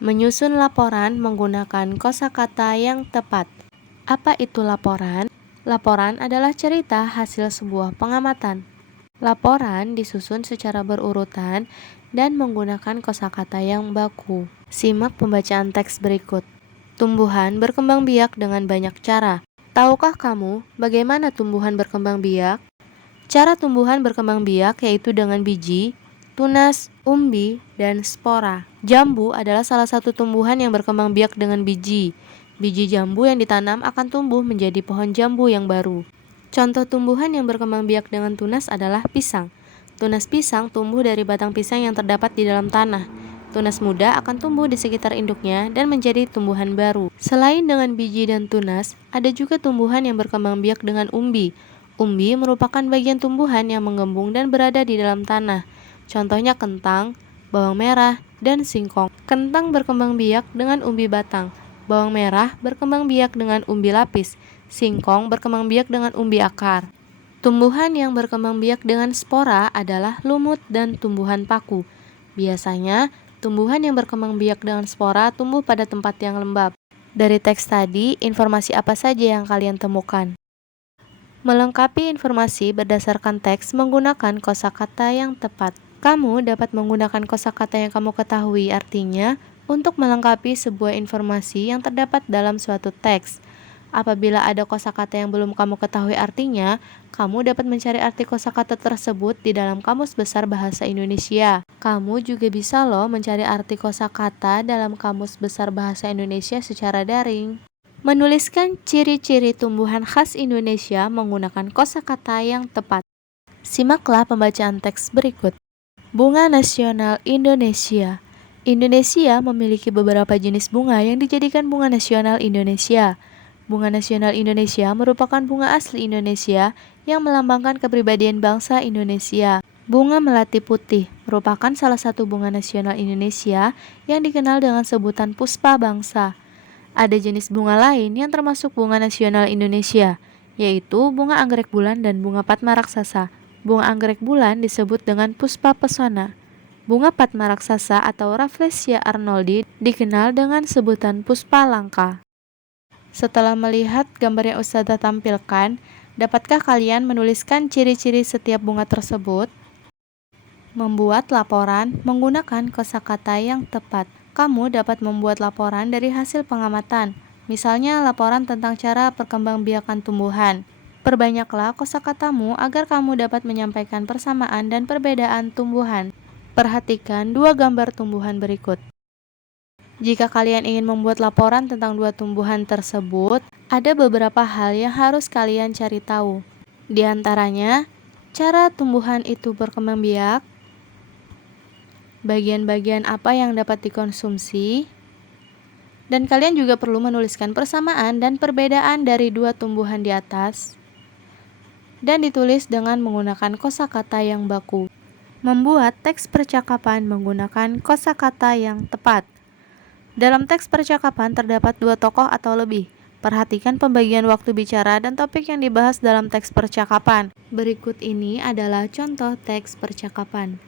Menyusun laporan menggunakan kosakata yang tepat. Apa itu laporan? Laporan adalah cerita hasil sebuah pengamatan. Laporan disusun secara berurutan dan menggunakan kosakata yang baku. Simak pembacaan teks berikut. Tumbuhan berkembang biak dengan banyak cara. Tahukah kamu bagaimana tumbuhan berkembang biak? Cara tumbuhan berkembang biak yaitu dengan biji, tunas, umbi, dan spora. Jambu adalah salah satu tumbuhan yang berkembang biak dengan biji. Biji jambu yang ditanam akan tumbuh menjadi pohon jambu yang baru. Contoh tumbuhan yang berkembang biak dengan tunas adalah pisang. Tunas pisang tumbuh dari batang pisang yang terdapat di dalam tanah. Tunas muda akan tumbuh di sekitar induknya dan menjadi tumbuhan baru. Selain dengan biji dan tunas, ada juga tumbuhan yang berkembang biak dengan umbi. Umbi merupakan bagian tumbuhan yang menggembung dan berada di dalam tanah. Contohnya kentang, bawang merah, dan singkong. Kentang berkembang biak dengan umbi batang. Bawang merah berkembang biak dengan umbi lapis. Singkong berkembang biak dengan umbi akar. Tumbuhan yang berkembang biak dengan spora adalah lumut dan tumbuhan paku. Biasanya, tumbuhan yang berkembang biak dengan spora tumbuh pada tempat yang lembab. Dari teks tadi, informasi apa saja yang kalian temukan? Melengkapi informasi berdasarkan teks menggunakan kosakata yang tepat. Kamu dapat menggunakan kosakata yang kamu ketahui artinya untuk melengkapi sebuah informasi yang terdapat dalam suatu teks. Apabila ada kosakata yang belum kamu ketahui artinya, kamu dapat mencari arti kosakata tersebut di dalam Kamus Besar Bahasa Indonesia. Kamu juga bisa mencari arti kosakata dalam Kamus Besar Bahasa Indonesia secara daring. Menuliskan ciri-ciri tumbuhan khas Indonesia menggunakan kosakata yang tepat. Simaklah pembacaan teks berikut. Bunga nasional Indonesia. Indonesia memiliki beberapa jenis bunga yang dijadikan bunga nasional Indonesia. Bunga nasional Indonesia merupakan bunga asli Indonesia yang melambangkan kepribadian bangsa Indonesia. Bunga melati putih merupakan salah satu bunga nasional Indonesia yang dikenal dengan sebutan puspa bangsa. Ada jenis bunga lain yang termasuk bunga nasional Indonesia, yaitu bunga anggrek bulan dan bunga padma raksasa. Bunga anggrek bulan disebut dengan puspa pesona. Bunga padma raksasa atau Rafflesia arnoldi dikenal dengan sebutan puspa langka. Setelah melihat gambar yang Ustazah tampilkan, dapatkah kalian menuliskan ciri-ciri setiap bunga tersebut? Membuat laporan menggunakan kosakata yang tepat. Kamu dapat membuat laporan dari hasil pengamatan, misalnya laporan tentang cara perkembangbiakan tumbuhan. Perbanyaklah kosakatamu agar kamu dapat menyampaikan persamaan dan perbedaan tumbuhan. Perhatikan dua gambar tumbuhan berikut. Jika kalian ingin membuat laporan tentang dua tumbuhan tersebut, ada beberapa hal yang harus kalian cari tahu. Di antaranya, cara tumbuhan itu berkembang biak, bagian-bagian apa yang dapat dikonsumsi, dan kalian juga perlu menuliskan persamaan dan perbedaan dari dua tumbuhan di atas, dan ditulis dengan menggunakan kosakata yang baku. Membuat teks percakapan menggunakan kosakata yang tepat. Dalam teks percakapan terdapat dua tokoh atau lebih. Perhatikan pembagian waktu bicara dan topik yang dibahas dalam teks percakapan. Berikut ini adalah contoh teks percakapan.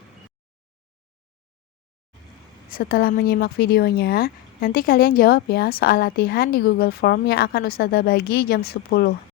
Setelah menyimak videonya, nanti kalian jawab ya soal latihan di Google Form yang akan Ustazah bagi jam 10.